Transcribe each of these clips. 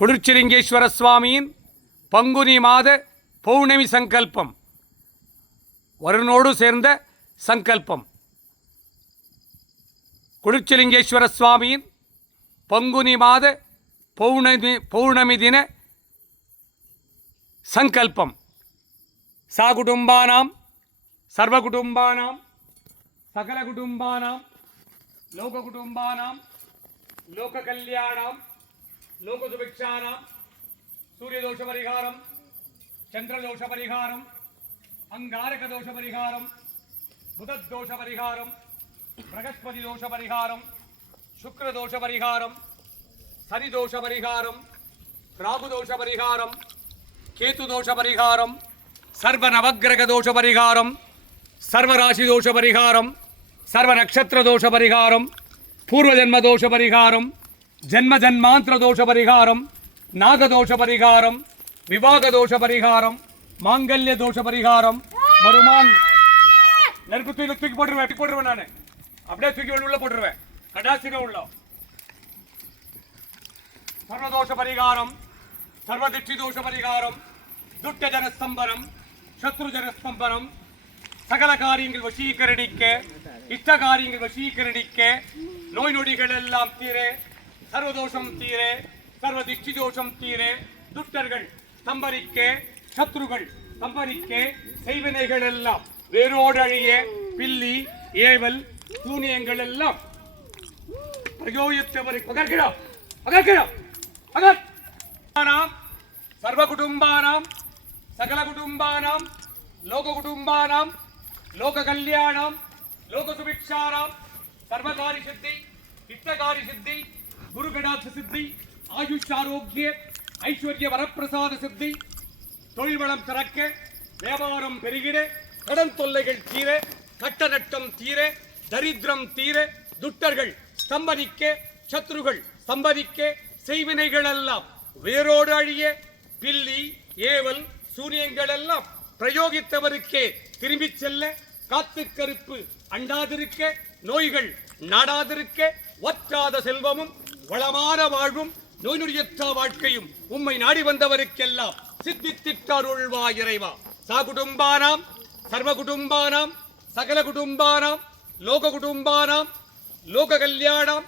குளிர்ச்சிலிங்கேஸ்வர சுவாமியின் பங்குனி மாத பௌர்ணமி சங்கல்பம், வருணோடு சேர்ந்த சங்கல்பம். குளிர்ச்சிலிங்கேஸ்வர சுவாமியின் பங்குனி மாத பௌர்ணமி தின சங்கல்பம். சாகுடும்பானாம் சர்வகுடும்பானாம் சகலகுடும்பானாம் லோககுடும்பானாம் லோககல்யாணாம் லோகசுபிக்ஷானாம் சூரியதோஷ பரிகாரம், சந்திரதோஷ பரிகாரம், அங்காரக தோஷ பரிகாரம், புதத்தோஷ பரிகாரம், பிரகஸ்பதி தோஷ பரிகாரம், சுக்கிரதோஷ பரிகாரம், சனிதோஷ பரிகாரம், ராகுதோஷ பரிகாரம், கேதுதோஷ பரிகாரம், சர்வ நவக்கிரக தோஷ பரிகாரம், சர்வராசி தோஷ பரிகாரம், சர்வ நட்சத்திர தோஷ பரிகாரம், பூர்வ ஜன்ம தோஷ பரிகாரம், ஜன்ம ஜன்மாந்திர தோஷ பரிகாரம், நாகதோஷ பரிகாரம், விவாக தோஷ பரிகாரம், மாங்கல்ய தோஷ பரிகாரம், நெருப்பு தூக்கி போட்டுருவேன் நான் அப்படியே தூக்கி உள்ள போட்டுருவேன் கடாசின உள்ள. சர்வதோஷ பரிகாரம், சர்வதிஷ்டி தோஷ பரிகாரம், துட்ட ஜனஸ்தம்பரம், சத்ரு ஜனஸ்தம்பரம், சகல காரியங்கள் வசீகரணிக்க, இஷ்ட காரியங்கள் வசீகரணிக்க, நோய் நொடிகள் எல்லாம் தீரே, சர்வதோஷம் தீரே, சர்வதிஷ்டி தோஷம் தீரே, துட்டர்கள் சம்பரிக்க, சத்ருகள் சம்பரிக்க, செய்வினைகள் எல்லாம் வேரோடு அழிய, பில்லி ஏவல் சூனியங்கள் எல்லாம் பிரயோகித்தவரை சர்வகுடும்பானாம் சகலகுடும்பானாம் லோககுடும்பானாம் லோககல்யாணாம் லோகசுபிக்ஷானாம் சர்வகாரி சித்தி, இஷ்டகாரி சித்தி, குருகடாட்ச சித்தி, ஆயுஷ் ஆரோக்கிய ஐஸ்வர்ய வரப்பிரசாத சித்தி, தொழில் வளம் திறக்க, வியாபாரம் பெருகிட, கடன் தொல்லைகள் தீர, கட்ட நட்டம் தீர, தரித்திரம் தீர, துட்டர்கள் சம்பதிக்க, சத்ருகள் சம்பதிக்க, செய்வினைகள் எல்லாம் வேரோடு அழிய, பில்லி ஏவல் சூரியங்கள் எல்லாம் பிரயோகித்தவருக்கே திரும்பிச் செல்ல, காத்து கருப்பு அண்டாதிருக்க, நோய்கள் நாடாதிருக்க, வற்றாத செல்வமும் வளமான வாழ்வும் நோய் நொடியற்ற வாழ்க்கையும் உம்மை நாடி வந்தவருக்கெல்லாம் சித்தித்திட்டருள்வா இறைவா. சாகுடும்பானாம் சர்வகுடும்பானாம் சகலகுடும்பானாம் லோககுடும்பானாம் லோககல்யாணாம்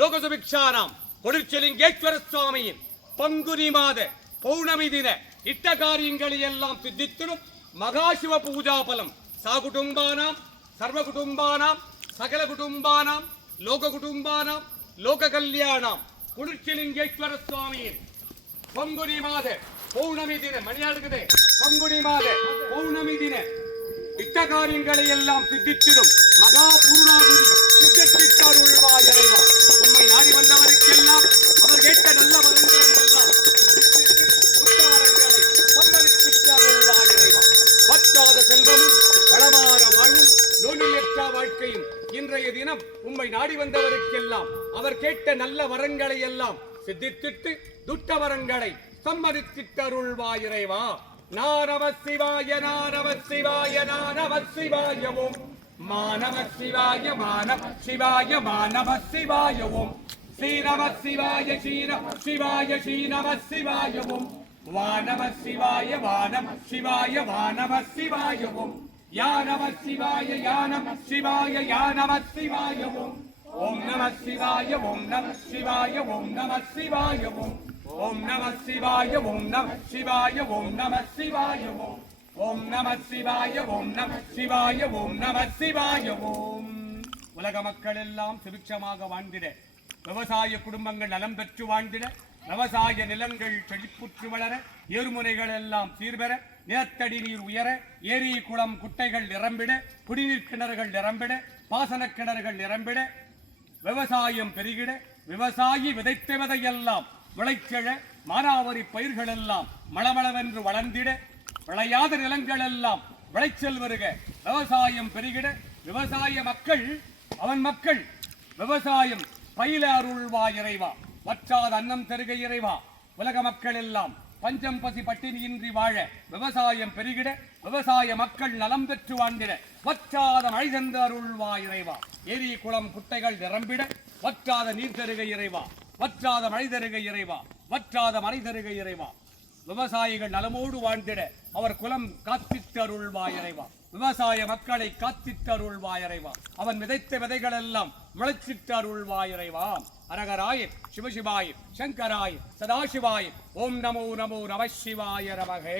லோகசுபிக்ஷானாம் குளிர்ச்சிலிங்கேஸ்வர சுவாமியின் பங்குனி மாத பௌர்ணமி தின இட்ட காரியங்களை எல்லாம் சித்தித்திடும் மகாசிவ பூஜா பலம். சாகுடும்பானாம் சர்வகுடும்பானாம் சகலகுடும்பானாம் லோககுடும்பானாம் லோககல்யாணாம் குளிர்ச்சிலிங்கேஸ்வர சுவாமியின் பங்குனி மாத பௌர்ணமி தின மணியாடுகிறது. பங்குனி மாத பௌர்ணமி தின இட்ட காரியங்களை எல்லாம் சித்தித்திடும் மகா பூர்ணாகுதி சித்தித்திட்டருள்வா இறைவா. உம்மை நாடி வந்தவருக்கெல்லாம் அவர் கேட்ட நல்ல வரங்களை எல்லாம் வரங்களை சம்மதித்திட்டருள்வா இறைவா. வற்றாத செல்வமும் வளமான வாழ்வும் நோயற்ற வாழ்க்கையும் இன்றைய தினம் உம்மை நாடி வந்தவருக்கெல்லாம் அவர் கேட்ட நல்ல வரங்களை எல்லாம் சித்தித்திட்டு துட்ட வரங்களை சம்மதித்திட்டருள்வா இறைவா. நானவ சிவாய நானவ சிவாய நானவ சிவாய ஓம் மானவ சிவாய மானவ சிவாய மானவ சிவாய ஓம் ஸ்ரீநம சிவாய ஸ்ரீநம சிவாய ஸ்ரீநம சிவாய ஓம் வானவ சிவாய வானவ சிவாய வானவ சிவாய ஓம் யானவ சிவாய யானவ சிவாய யானவ சிவாய ஓம் ஓம் நம சிவாய ஓம் நம சிவாய ஓம் நம சிவாய ஓம் ஓம் நம சிவாய ஓம் நம சிவாய ஓம் நம சிவாய ஓம் ஓம் நம சிவாய ஓம் நம சிவாய ஓம் நம சிவாய ஓம். உலக மக்கள் எல்லாம் சுபிட்சமாக வாழ்ந்திட, விவசாய குடும்பங்கள் நலம் பெற்று வாழ்ந்திட, விவசாய நிலங்கள் செழிப்புற்று வளர, ஏறுமுனைகள் எல்லாம் சீர்பெற, நிலத்தடி நீர் உயர, ஏரி குளம் குட்டைகள் நிரம்பிட, குடிநீர் கிணறுகள் நிரம்பிட, பாசன கிணறுகள் நிரம்பிட, விவசாயம் பெருகிட, விவசாயி விதைத்த விதையெல்லாம் விளைச்செழ, மானாவரி பயிர்கள் எல்லாம் மளமளவென்று வளர்ந்திட, விளையாத நிலங்கள் எல்லாம் விளைச்சல் வருக, விவசாயம் பெருகிட, விவசாய மக்கள் அவன் மக்கள் விவசாயம் பயில அருள்வா இறைவா. வற்றாத அன்னம் தருக இறைவா. உலக மக்கள் எல்லாம் பஞ்சம் பசி பட்டினியின்றி வாழ, விவசாயம் பெருகிட, விவசாய மக்கள் நலம் பெற்று வாழ்ந்திட, வற்றாத மழை தந்து அருள்வா இறைவா. ஏரி குளம் குட்டைகள் நிரம்பிட, வற்றாத நீர் தருக இறைவா. வற்றாத மழை தருக இறைவா. வற்றாத மனை தருக இறைவா. விவசாயிகள் நலமோடு வாழ்ந்திட அவர் குலம் காத்திட்டு அருள்வாய் இறைவா. விவசாய மக்களை காத்திட்டு அருள்வாய் இறைவா. அவன் விதைத்த விதைகள் எல்லாம் முளைச்சிட்டு அருள்வாய் இறைவா. அரகராய சிவசிவாய சங்கராய சதாசிவாய ஓம் நமோ நமோ நம சிவாய நமகே.